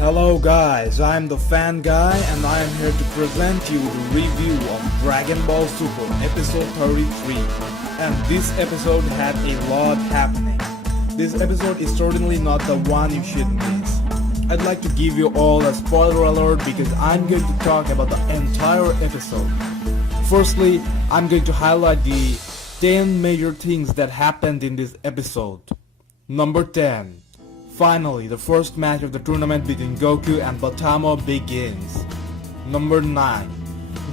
Hello guys, I'm the Fan Guy and I am here to present you the review of Dragon Ball Super episode 33. And this episode had a lot happening. This episode is certainly not the one you should miss. I'd like to give you all a spoiler alert because I'm going to talk about the entire episode. Firstly, I'm going to highlight the 10 major things that happened in this episode. Number 10. Finally, the first match of the tournament between Goku and Botamo begins. Number 9.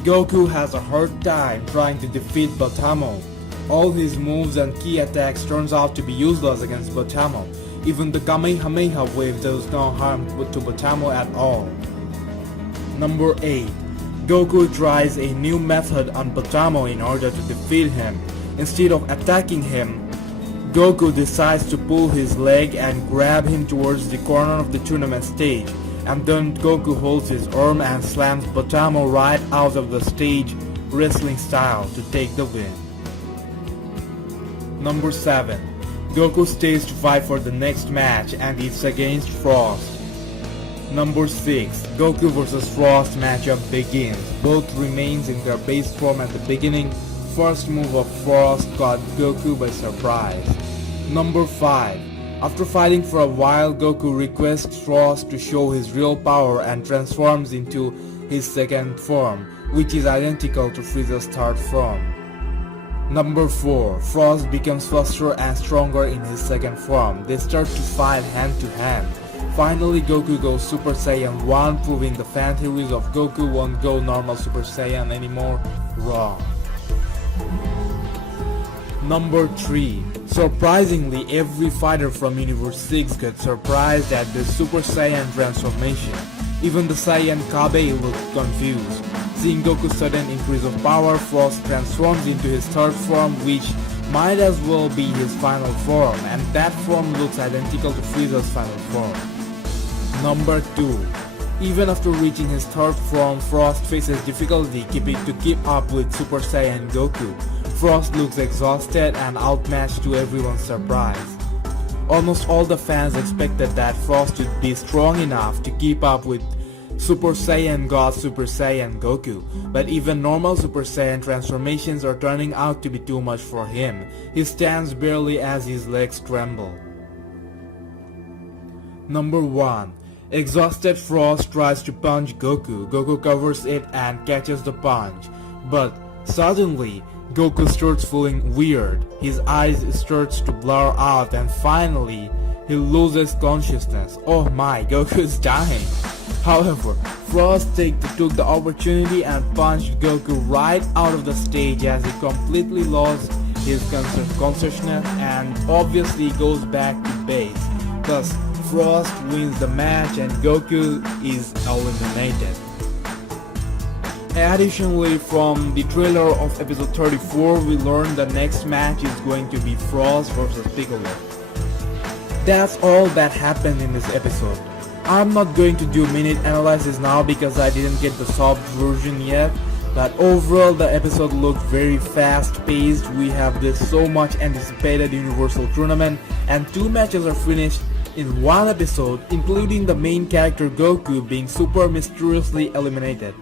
Goku has a hard time trying to defeat Botamo. All his moves and key attacks turns out to be useless against Botamo. Even the Kamehameha wave does no harm to Botamo at all. Number 8. Goku tries a new method on Botamo in order to defeat him. Instead of attacking him, Goku decides to pull his leg and grab him towards the corner of the tournament stage, and then Goku holds his arm and slams Botamo right out of the stage wrestling style to take the win. Number 7. Goku stays to fight for the next match and it's against Frost. Number 6. Goku vs Frost matchup begins. Both remains in their base form at the beginning. First move of Frost caught Goku by surprise. Number 5. After fighting for a while, Goku requests Frost to show his real power and transforms into his second form, which is identical to Frieza's third form. Number 4. Frost becomes faster and stronger in his second form. They start to fight hand to hand. Finally, Goku goes Super Saiyan 1, proving the fan theories of Goku won't go normal Super Saiyan anymore wrong. Number 3. Surprisingly, every fighter from Universe 6 got surprised at the Super Saiyan transformation. Even the Saiyan Kabe looked confused. Seeing Goku's sudden increase of power, Frost transforms into his third form, which might as well be his final form, and that form looks identical to Frieza's final form. Number 2. Even after reaching his third form, Frost faces difficulty to keep up with Super Saiyan Goku. Frost looks exhausted and outmatched to everyone's surprise. Almost all the fans expected that Frost would be strong enough to keep up with Super Saiyan God Super Saiyan Goku, but even normal Super Saiyan transformations are turning out to be too much for him. He stands barely as his legs tremble. Number 1. Exhausted Frost tries to punch Goku. Goku covers it and catches the punch, but suddenly Goku starts feeling weird. His eyes starts to blur out and finally he loses consciousness. Oh my, Goku is dying. However, Frost took the opportunity and punched Goku right out of the stage as he completely lost his consciousness and obviously goes back to base. Thus, Frost wins the match and Goku is eliminated. Additionally, from the trailer of episode 34, we learned the next match is going to be Frost vs Piccolo. That's all that happened in this episode. I'm not going to do minute analysis now because I didn't get the soft version yet, but overall the episode looked very fast paced. We have this so much anticipated Universal Tournament and 2 matches are finished in one episode, including the main character Goku being super mysteriously eliminated.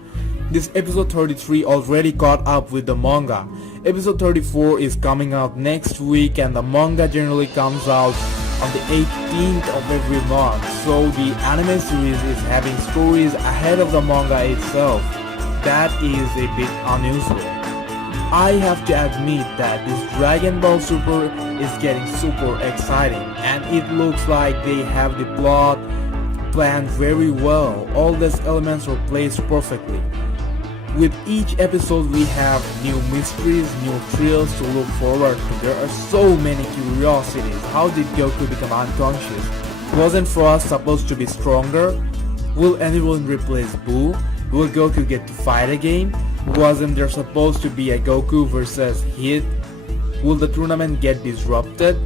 This episode 33 already caught up with the manga. Episode 34 is coming out next week and the manga generally comes out on the 18th of every month, so the anime series is having stories ahead of the manga itself. That is a bit unusual. I have to admit that this Dragon Ball Super is getting super exciting and it looks like they have the plot planned very well. All these elements are placed perfectly. With each episode we have new mysteries, new thrills to look forward to. There are so many curiosities. How did Goku become unconscious? Wasn't Frost supposed to be stronger? Will anyone replace Boo? Will Goku get to fight again? Wasn't there supposed to be a Goku vs Hit? Will the tournament get disrupted?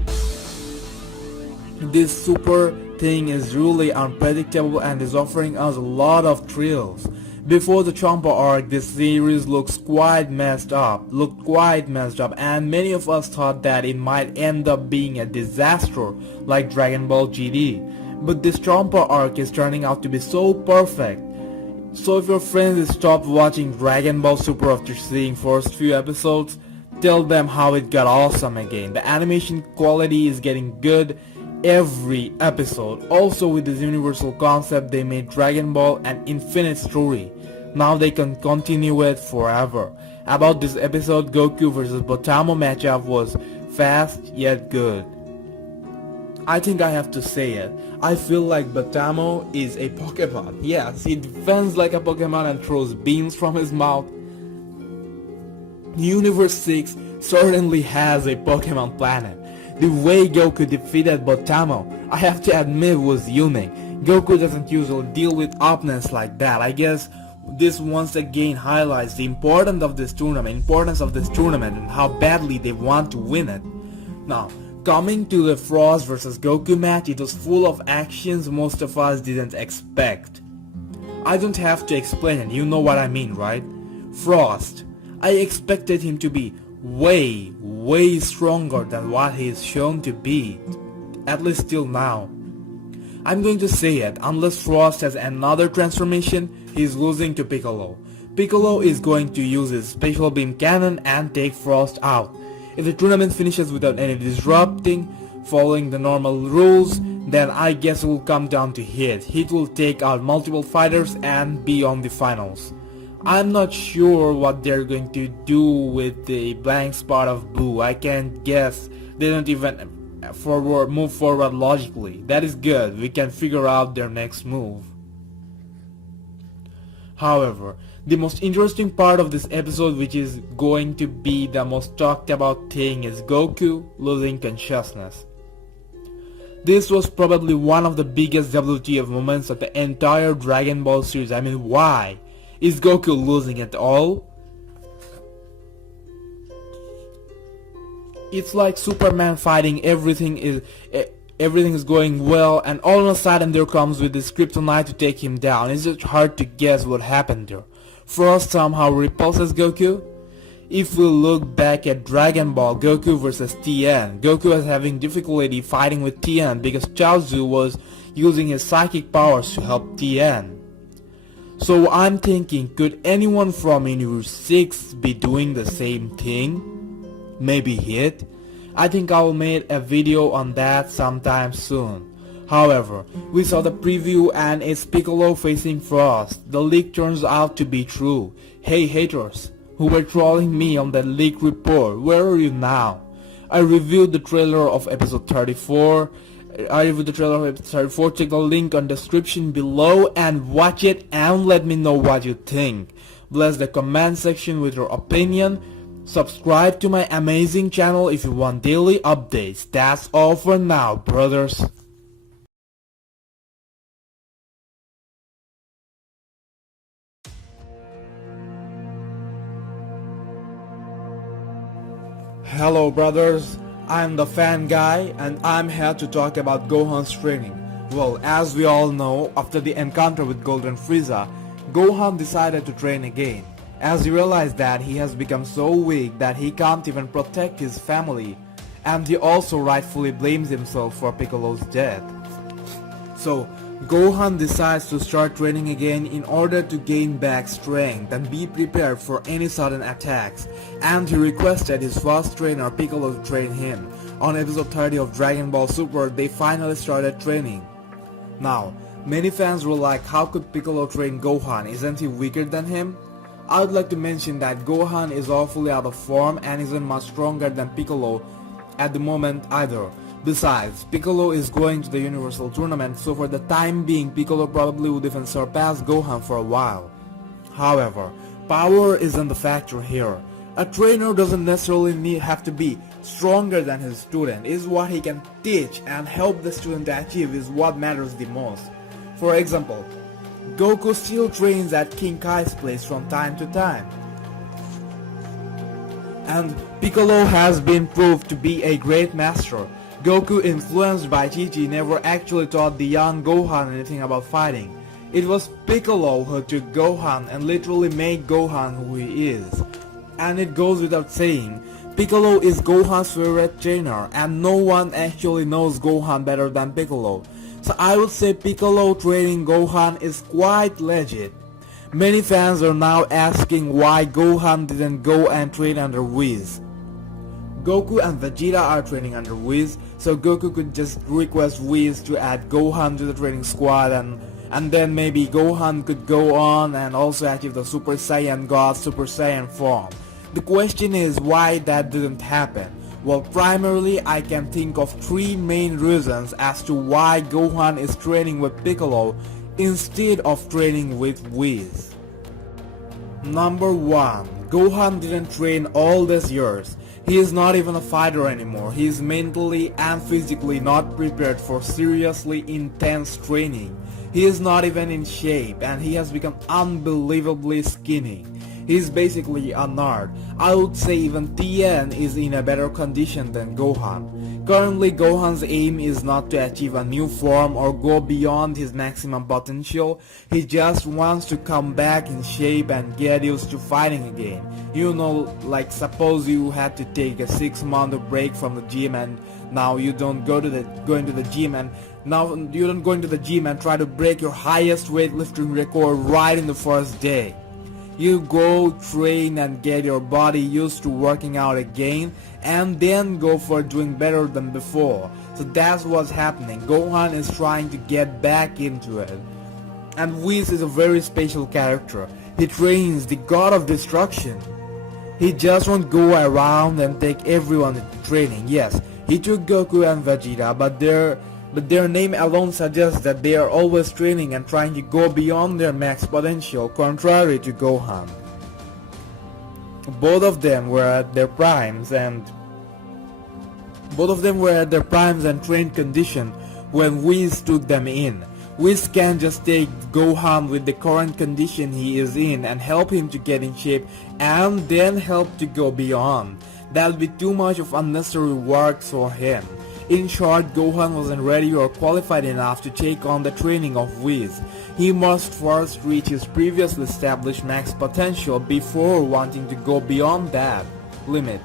This super thing is really unpredictable and is offering us a lot of thrills. Before the Champa arc, this series looked quite messed up, and many of us thought that it might end up being a disaster like Dragon Ball GT. but this Trompa arc is turning out to be so perfect. So if your friends stopped watching Dragon Ball Super after seeing first few episodes, tell them how it got awesome again. The animation quality is getting good every episode. Also with this universal concept, they made Dragon Ball an infinite story. Now they can continue it forever. About this episode, Goku vs Botamo matchup was fast yet good. I think I have to say it. I feel like Botamo is a Pokemon. Yes, he defends like a Pokemon and throws beams from his mouth. Universe 6 certainly has a Pokemon planet. The way Goku defeated Botamo, I have to admit, was unique. Goku doesn't usually deal with opponents like that. I guess this once again highlights the importance of this tournament and how badly they want to win it. Now, coming to the Frost vs Goku match, it was full of actions most of us didn't expect. I don't have to explain it, you know what I mean, right? Frost. I expected him to be way stronger than what he is shown to be, at least till now. I'm going to say it, unless Frost has another transformation, he's losing to Piccolo. Piccolo is going to use his special beam cannon and take Frost out. If the tournament finishes without any disrupting, following the normal rules, then I guess it will come down to Hit. Hit will take out multiple fighters and be on the finals. I'm not sure what they're going to do with the blank spot of Boo. I can't guess. They don't even move forward logically. That is good. We can figure out their next move. However, the most interesting part of this episode, which is going to be the most talked about thing, is Goku losing consciousness. This was probably one of the biggest WTF moments of the entire Dragon Ball series. I mean, why? Is Goku losing at all? It's like Superman fighting, everything is going well, and all of a sudden there comes with this kryptonite to take him down. It's just hard to guess what happened there. Frost somehow repulses Goku. If we look back at Dragon Ball Goku vs Tien, Goku was having difficulty fighting with Tien because Chaozu was using his psychic powers to help Tien. So I'm thinking, could anyone from Universe 6 be doing the same thing? Maybe Hit? I think I will make a video on that sometime soon. However, we saw the preview and it's Piccolo facing Frost. The leak turns out to be true. Hey haters, who were trolling me on that leak report, where are you now? I reviewed the trailer of episode 34. Check the link on description below and watch it and let me know what you think. Bless the comment section with your opinion. Subscribe to my amazing channel if you want daily updates. That's all for now, brothers. Hello brothers, I'm the fan guy and I'm here to talk about Gohan's training. Well, as we all know, after the encounter with Golden Frieza, Gohan decided to train again, as he realized that he has become so weak that he can't even protect his family, and he also rightfully blames himself for Piccolo's death. So, Gohan decides to start training again in order to gain back strength and be prepared for any sudden attacks, and he requested his first trainer Piccolo to train him. On episode 30 of Dragon Ball Super, they finally started training. Now, many fans were like, how could Piccolo train Gohan, isn't he weaker than him? I would like to mention that Gohan is awfully out of form and isn't much stronger than Piccolo at the moment either. Besides, Piccolo is going to the Universal Tournament, so for the time being Piccolo probably would even surpass Gohan for a while. However, power isn't the factor here. A trainer doesn't necessarily have to be stronger than his student. It's what he can teach and help the student achieve is what matters the most. For example, Goku still trains at King Kai's place from time to time. And Piccolo has been proved to be a great master. Goku, influenced by Chi-Chi, never actually taught the young Gohan anything about fighting. It was Piccolo who took Gohan and literally made Gohan who he is. And it goes without saying, Piccolo is Gohan's favorite trainer and no one actually knows Gohan better than Piccolo. So I would say Piccolo training Gohan is quite legit. Many fans are now asking why Gohan didn't go and train under Whis. Goku and Vegeta are training under Whis, so Goku could just request Whis to add Gohan to the training squad, and then maybe Gohan could go on and also achieve the Super Saiyan God Super Saiyan form. The question is why that didn't happen. Well, primarily I can think of three main reasons as to why Gohan is training with Piccolo instead of training with Whis. Number 1. Gohan didn't train all these years. He is not even a fighter anymore. He is mentally and physically not prepared for seriously intense training. He is not even in shape and he has become unbelievably skinny. He is basically a nerd. I would say even Tien is in a better condition than Gohan. Currently, Gohan's aim is not to achieve a new form or go beyond his maximum potential. He just wants to come back in shape and get used to fighting again. You know, like suppose you had to take a 6-month break from the gym and now you don't go into the gym and try to break your highest weightlifting record right in the first day. You go train and get your body used to working out again and then go for doing better than before. So that's what's happening. Gohan is trying to get back into it. And Whis is a very special character. He trains the god of destruction. He just won't go around and take everyone into training. Yes, he took Goku and Vegeta, but their name alone suggests that they are always training and trying to go beyond their max potential, contrary to Gohan. Both of them were at their primes and trained condition when Whis took them in. Whis can't just take Gohan with the current condition he is in and help him to get in shape and then help to go beyond. That would be too much of unnecessary work for him. In short, Gohan wasn't ready or qualified enough to take on the training of Whis. He must first reach his previously established max potential before wanting to go beyond that limit.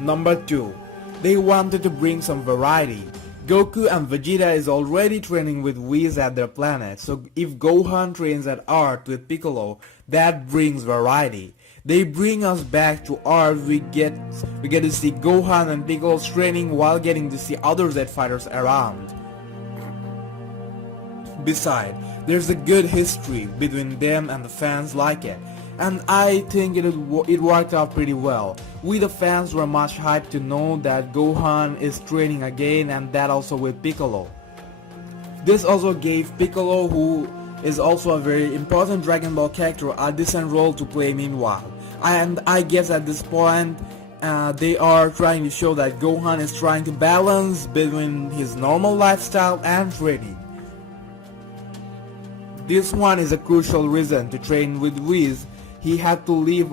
Number 2. They wanted to bring some variety. Goku and Vegeta is already training with Whis at their planet, so if Gohan trains at Earth with Piccolo, that brings variety. They bring us back to Earth. We get to see Gohan and Piccolo's training while getting to see other Z fighters around. Besides, there's a good history between them and the fans like it, and I think it worked out pretty well. We the fans were much hyped to know that Gohan is training again, and that also with Piccolo. This also gave Piccolo, who is also a very important Dragon Ball character, a decent role to play meanwhile. And I guess at this point they are trying to show that Gohan is trying to balance between his normal lifestyle and training. This one is a crucial reason to train with Whis. He had to leave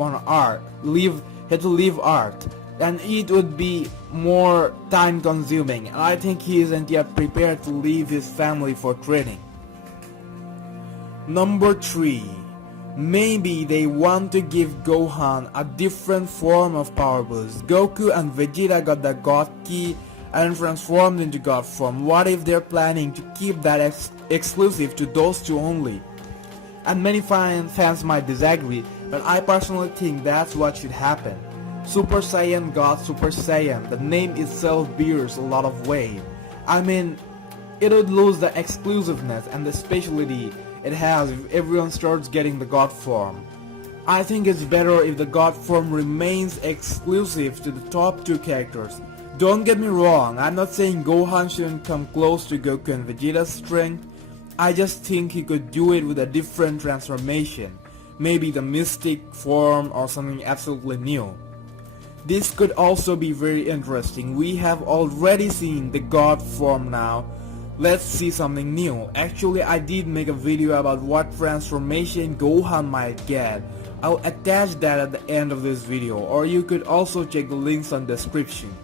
Earth, and it would be more time consuming. I think he isn't yet prepared to leave his family for training. Number 3. Maybe they want to give Gohan a different form of power boost. Goku and Vegeta got the God Ki and transformed into God form. What if they're planning to keep that exclusive to those two only? And many fans might disagree, but I personally think that's what should happen. Super Saiyan God Super Saiyan, the name itself bears a lot of weight. I mean, it would lose the exclusiveness and the specialty it has if everyone starts getting the God form. I think it's better if the God form remains exclusive to the top 2 characters. Don't get me wrong, I'm not saying Gohan shouldn't come close to Goku and Vegeta's strength. I just think he could do it with a different transformation, maybe the mystic form or something absolutely new. This could also be very interesting. We have already seen the God form now. Let's see something new. Actually, I did make a video about what transformation Gohan might get. I'll attach that at the end of this video, or you could also check the links on the description.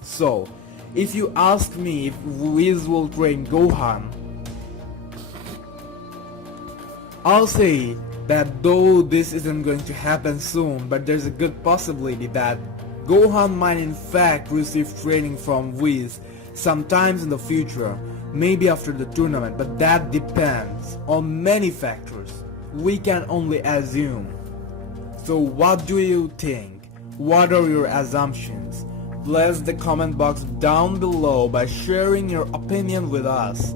So, if you ask me if Whis will train Gohan, I'll say that though this isn't going to happen soon, but there's a good possibility that Gohan might in fact receive training from Whis sometimes in the future. Maybe after the tournament, but that depends on many factors. We can only assume. So what do you think? What are your assumptions? Bless the comment box down below by sharing your opinion with us.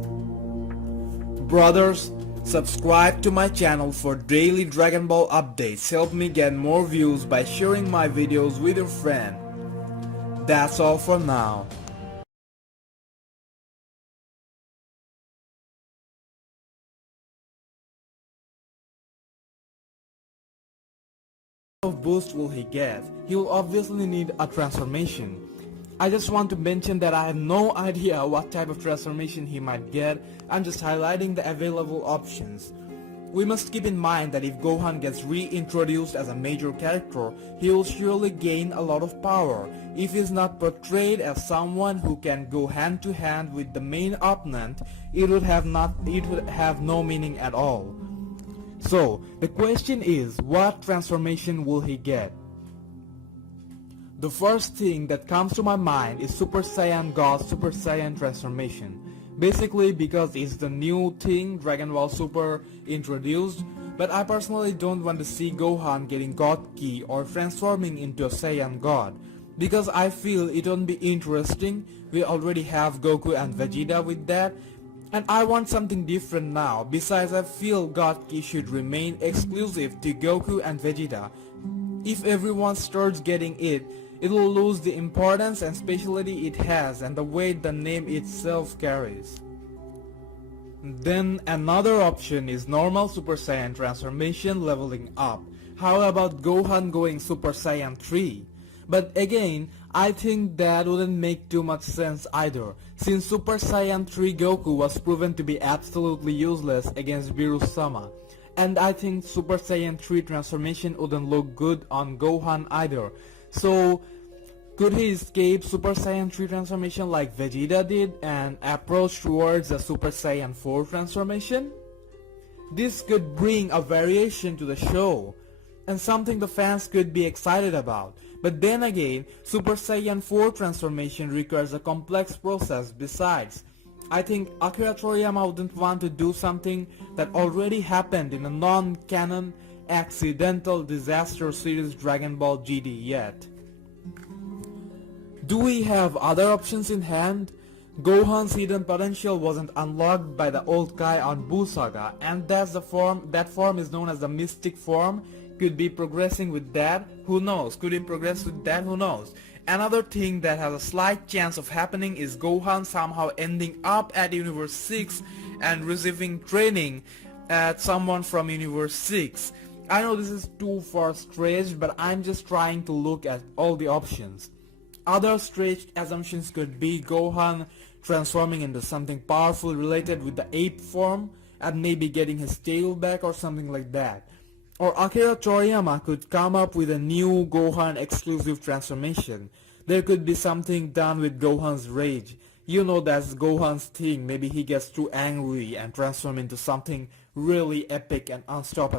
Brothers, subscribe to my channel for daily Dragon Ball updates. Help me get more views by sharing my videos with your friend. That's all for now. What boost will he get? He will obviously need a transformation. I just want to mention that I have no idea what type of transformation he might get. I'm just highlighting the available options. We must keep in mind that if Gohan gets reintroduced as a major character, he will surely gain a lot of power. If he is not portrayed as someone who can go hand to hand with the main opponent, it would have no meaning at all. So, the question is, what transformation will he get? The first thing that comes to my mind is Super Saiyan God Super Saiyan transformation. Basically because it's the new thing Dragon Ball Super introduced, but I personally don't want to see Gohan getting God Ki or transforming into a Saiyan God, because I feel it won't be interesting. We already have Goku and Vegeta with that, and I want something different now. Besides, I feel God Ki should remain exclusive to Goku and Vegeta. If everyone starts getting it, it will lose the importance and specialty it has and the weight the name itself carries. Then another option is normal Super Saiyan transformation leveling up. How about Gohan going Super Saiyan 3? But again, I think that wouldn't make too much sense either, since Super Saiyan 3 Goku was proven to be absolutely useless against Beerus-sama. And I think Super Saiyan 3 transformation wouldn't look good on Gohan either. So, could he escape Super Saiyan 3 transformation like Vegeta did and approach towards a Super Saiyan 4 transformation? This could bring a variation to the show, and something the fans could be excited about. But then again, Super Saiyan 4 transformation requires a complex process. Besides, I think Akira Toriyama wouldn't want to do something that already happened in a non-canon accidental disaster series Dragon Ball GT yet. Do we have other options in hand? Gohan's hidden potential wasn't unlocked by the old Kai on Buu Saga, and that form is known as the Mystic form. Could be progressing with that, who knows? Could he progress with that, who knows? Another thing that has a slight chance of happening is Gohan somehow ending up at Universe 6 and receiving training at someone from Universe 6. I know this is too far-stretched, but I'm just trying to look at all the options. Other stretched assumptions could be Gohan transforming into something powerful related with the ape form and maybe getting his tail back or something like that. Or Akira Toriyama could come up with a new Gohan exclusive transformation. There could be something done with Gohan's rage. You know that's Gohan's thing. Maybe he gets too angry and transforms into something really epic and unstoppable.